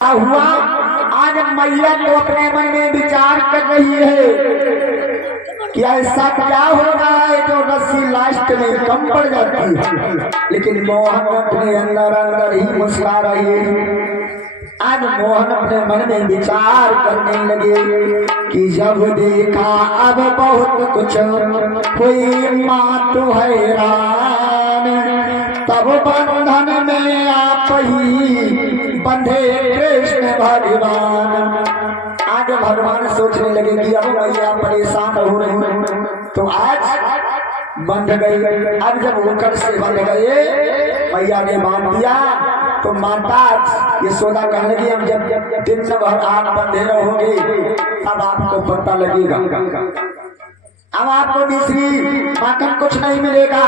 हुआ आज मैया तो अपने मन में विचार कर रही है कि ऐसा क्या हो रहा है जो रस्सी लास्ट में कम पड़ जाती है, लेकिन मोहन अपने अंदर अंदर ही मुस्कुरा रही है। आज मोहन अपने मन में विचार करने लगे कि जब देखा अब बहुत कुछ कोई माँ तो हैरान, तब बंधन में आप ही बंधे कृष्ण भगवान। आज भगवान सोचने लगे कि अब मैया परेशान हो रही है, तो आज बंध गई। अब जब होकर से बंध गए, मैया ने बांध दिया, तो माता यशोदा कहने लगी हम जब दिन भर आप बंधे रहोगे अब आपको पता लगेगा, अब आपको मिश्री माखन कुछ नहीं मिलेगा,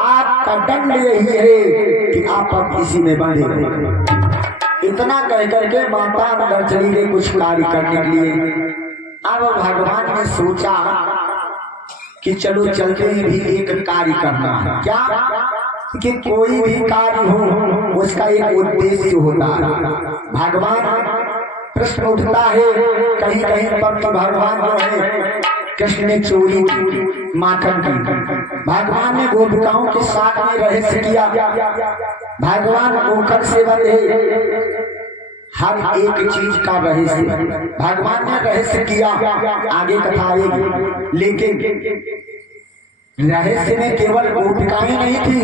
आपका दंड यही है कि आप अब इसी में बंधे रहे। इतना कह करके माता अंदर चली गई कुछ कार्य करने के लिए। अब भगवान ने सोचा कि चलो चलते ही भी एक कार्य करना है। क्या कि कोई भी कार्य हो उसका एक उद्देश्य होता है। भगवान प्रश्न उठता है कहीं कहीं पर तो भगवान जो है कृष्ण ने चोरी माखन की, भगवान ने गोपिकाओं के साथ में रहस्य किया, भगवान ओखर से बंधे, हर एक चीज का रहस्य भगवान ने रहस्य किया। आगे कथा आएगी, लेकिन रहस्य में केवल गोपिकाएं नहीं थी,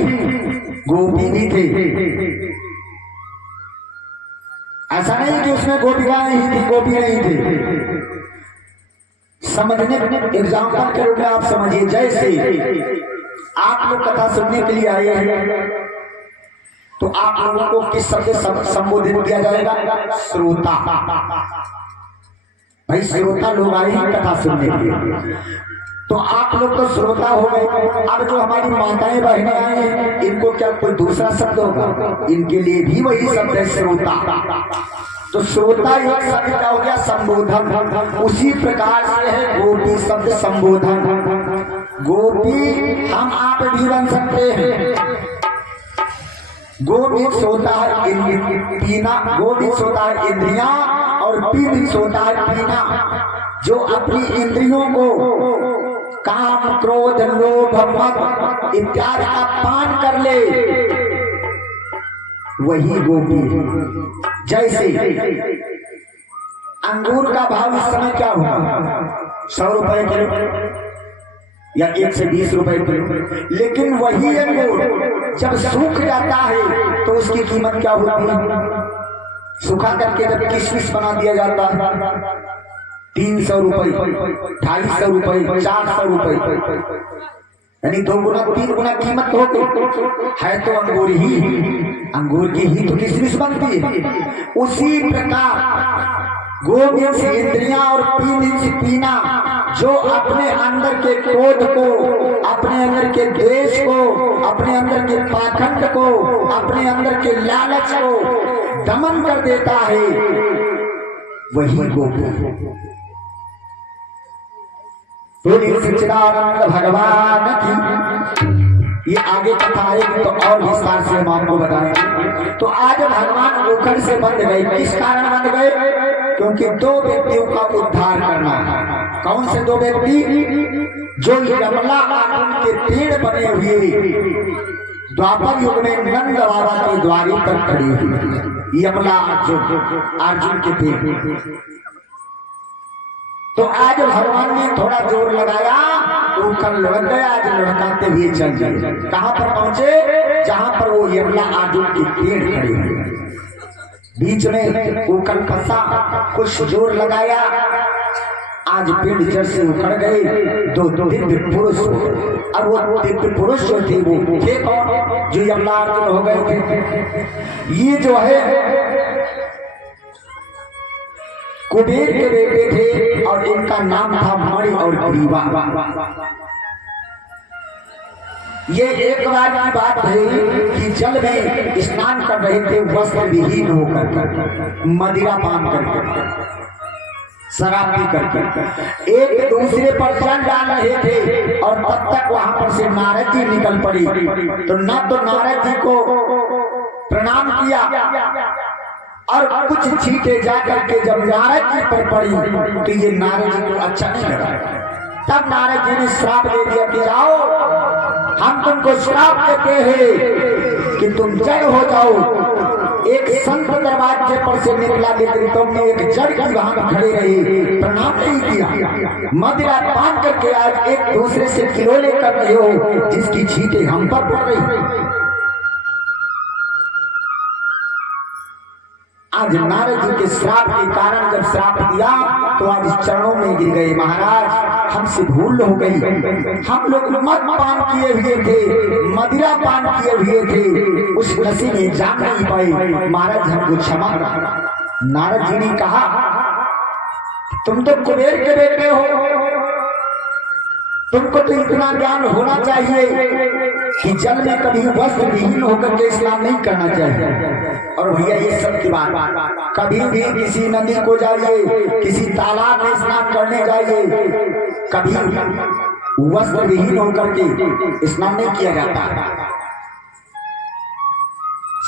गोपी भी थे। ऐसा नहीं कि उसमें गोपिकाएं ही थी, गोपी नहीं थे। समझने एग्जाम्पल के रूप में आप समझिए, जैसे आप लोग कथा सुनने के लिए आए हैं तो आप लोगों को किस शब्द से संबोधित किया जाएगा? श्रोता। भाई श्रोता लोग आए हैं कथा सुनने के लिए, तो आप लोग तो श्रोता हो गए। अब जो हमारी माताएं बहनें आए हैं इनको क्या कोई दूसरा शब्द होगा? इनके लिए भी वही शब्द है श्रोता। तो श्रोता एक शब्द क्या हो गया? संबोधन। उसी प्रकार से है गोपी शब्द संबोधन। गोपी हम आप भी बन सकते हैं। गोपी सोता है पीना, गोपी सोता है इंद्रियां और पी सोता है पीना। जो अपनी इंद्रियों को काम क्रोध लोभ मद इत्यादि का पान कर ले वही गोपी। जैसे अंगूर का भाव इस समय क्या होगा? 100 रुपए किलो या 1 से 20 रुपए किलो, लेकिन वही अंगूर जब सूख जाता है तो उसकी कीमत क्या होती है? सूखा करके जब किशमिश बना दिया जाता है 300 रुपए, 250 रुपए, 400 रुपए, यानी 2 गुना 3 गुना कीमत हो गई है। तो अंगूर की ही तो किशमिश बनती है। उसी प्रकार गोविंद से इंद्रियां और पीने से पीना, जो अपने अंदर के क्रोध को, अपने अंदर के द्वेष को, अपने अंदर के पाखंड को, अपने अंदर के लालच को दमन कर देता है, वही गोपी। सच्चिदानंद भगवान की ये आगे कथा आएगी तो और विस्तार से हम आपको बताएंगे। तो आज भगवान ओखर से बंध गए। किस कारण बंध गए? क्योंकि 2 व्यक्तियों का उद्धार करना है। कौन से 2 व्यक्ति? जो यमला आनंद के पेड़ बने हुए द्वापर युग में नंद बाबा के द्वारी पर खड़े हुए यमला अर्जुन के पेड़। तो आज भगवान ने थोड़ा जोर लगाया, ओखर लुढ़क गया। आज लुढ़काते हुए चल गए। कहां पर पहुंचे? जहां पर वो यमला अर्जुन के पेड़ खड़े हुए, बीच में ओखर फंसा। कुछ जोर लगाया, आज पेड़ जड़ से उखड़ गए। 2 दिव्य पुरुष, और वो दिव्य पुरुष जो थे वो थे कौन? जो यमला अर्जुन हो गए थे। ये जो है कुबेर के बेटे थे और इनका नाम था मणि और ग्रीवा। ये एक बार की बात है कि जल में स्नान कर रहे थे वस्त्र विहीन होकर, मदिरा पान करके, शराब पी करके, एक दूसरे पर जल डाल रहे थे। और तब तक वहां पर से नारद जी निकल पड़ी। तो न तो नारद जी को प्रणाम किया और कुछ छींटे जाकर के जब नारद जी पर पड़ी तो ये नारद जी को अच्छा नहीं लगा। तब नारद जी ने श्राप दे दिया कि जाओ, हम तुमको श्राप देते हैं कि तुम जड़ हो जाओ। एक संत दरवाजे पर से निकला, लेकिन तुमने एक जड़ की वहां खड़े रहे, प्रणाम नहीं किया। मदिरा पान करके आज एक दूसरे से किलोले कर रहे हो, जिसकी छींटे हम पर पड़ रही। आज नारद जी के श्राप के कारण जब श्राप दिया तो आज चरणों में गिर गए। महाराज हमसे भूल हो गई, हम लोग मद पान किए हुए थे, मदिरा पान किए हुए थे, उस नशे में जान नहीं पाए, महाराज हमको क्षमा करो। नारद जी ने कहा तुम तो कुबेर के बेटे हो, तुमको तो इतना ज्ञान होना चाहिए कि जल में कभी वस्त्र विहीन होकर के स्नान नहीं करना चाहिए। और भैया ये सब की बात, कभी भी किसी नदी को जाइए, किसी तालाब में स्नान करने जाइए, कभी वस्त्र विहीन होकर के स्नान नहीं किया जाता।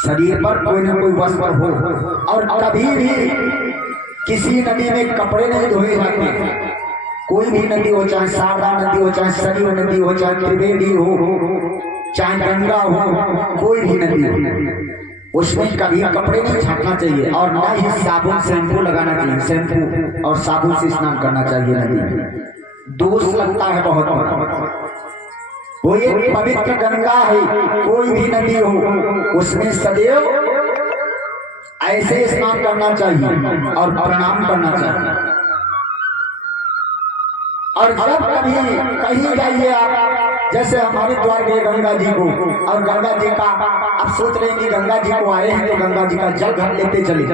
शरीर पर कोई ना कोई वस्त्र हो, और कभी भी किसी नदी में कपड़े नहीं धोए जाते। कोई भी नदी हो, चाहे शारदा नदी हो, चाहे सरयू नदी हो, चाहे त्रिवेणी हो, चाहे गंगा हो, कोई भी नदी हो, उसमें कभी कपड़े नहीं छाटना चाहिए और ना ही साबुन शैम्पू लगाना चाहिए। शैम्पू और साबुन से स्नान करना चाहिए नदी में, दोष लगता है बहुत। वो एक पवित्र गंगा है, कोई भी नदी हो उसमें सदैव ऐसे स्नान करना चाहिए और प्रणाम करना चाहिए। और जब कभी कहीं जाइए आप, जैसे हमारे द्वार गए गंगा जी को, और गंगा जी का आप सोच रहे हैं कि गंगा जी को आए हैं तो गंगा जी का जल घर लेते चले,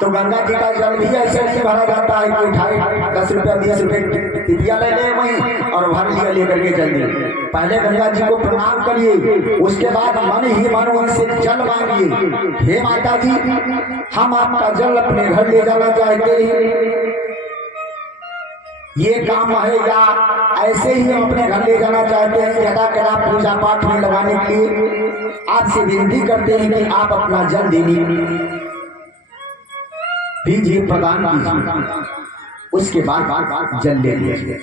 तो गंगा जी का जल भी ऐसे नहीं भरा जाता है कि उठाए 10 रुपया 20 रुपए टिपिया ले ले वहीं और भर लिया लेकर के चल दिए। पहले गंगा जी को प्रणाम करिए, उसके बाद मन ही मन उनसे जल मांगिए, हे माता जी हम आपका जल अपने घर ले जाना चाहते हैं, ये काम है, या ऐसे ही हम अपने घर ले जाना चाहते हैं यथा कला पूजा पाठ में लगाने के लिए आपसे विनती करते हैं कि आप अपना जल देने दीजिए, प्रदान कीजिए, उसके बाद जल ले लीजिए।